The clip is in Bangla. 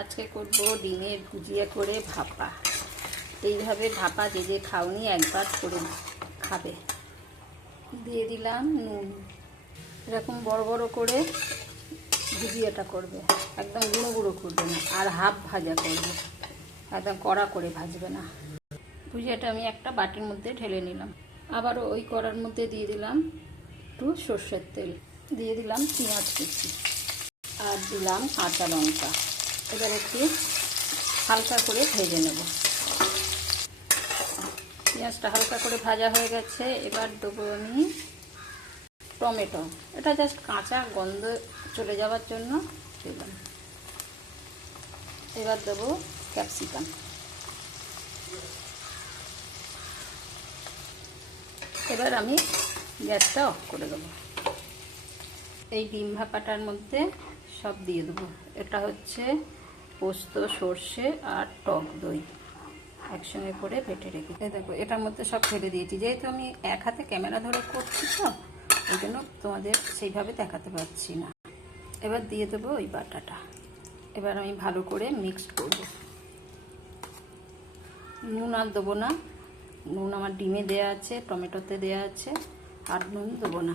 আজকে করব ডিমের ভুজিয়া করে ভাপা। এইভাবে ভাপা যে যে খাওনি একবার করে খাবে। দিয়ে দিলাম নুন। এরকম বড় বড় করে ভুজিয়াটা করবে, একদম গুঁড়ো গুঁড়ো করবে না, আর হাফ ভাজা করবে, একদম কড়া করে ভাজবে না। ভুজিয়াটা আমি একটা বাটির মধ্যে ঢেলে নিলাম। আবারও ওই কড়ার মধ্যে দিয়ে দিলাম একটু সর্ষের তেল, দিয়ে দিলাম পেঁয়াজ কুচি, আর দিলাম কাঁচা লঙ্কা। এবার একটু হালকা করে ভেজে নেব। পেঁয়াজটা হালকা করে ভাজা হয়ে গেছে। এবার দেবো আমি টমেটো। এটা জাস্ট কাঁচা গন্ধ চলে যাওয়ার জন্য দিলাম। এবার দেবো ক্যাপসিকাম। এবার আমি গ্যাসটা অফ করে দেবো। এই ডিম ভাপাটার মধ্যে সব দিয়ে দেবো। এটা হচ্ছে পোস্ত, সর্ষে আর টক দই একসঙ্গে করে বেটে রেখে, দেখো এটার মধ্যে সব ফেলে দিয়েছি। যেহেতু আমি এক হাতে ক্যামেরা ধরে করছি তো ওই জন্য তোমাদের সেইভাবে দেখাতে পারছি না। এবার দিয়ে দেবো ওই বাটাটা। এবার আমি ভালো করে মিক্সড করব। নুন আর দেবো না, নুন আমার ডিমে দেওয়া আছে, টমেটোতে দেওয়া আছে, আর নুন দেবো না।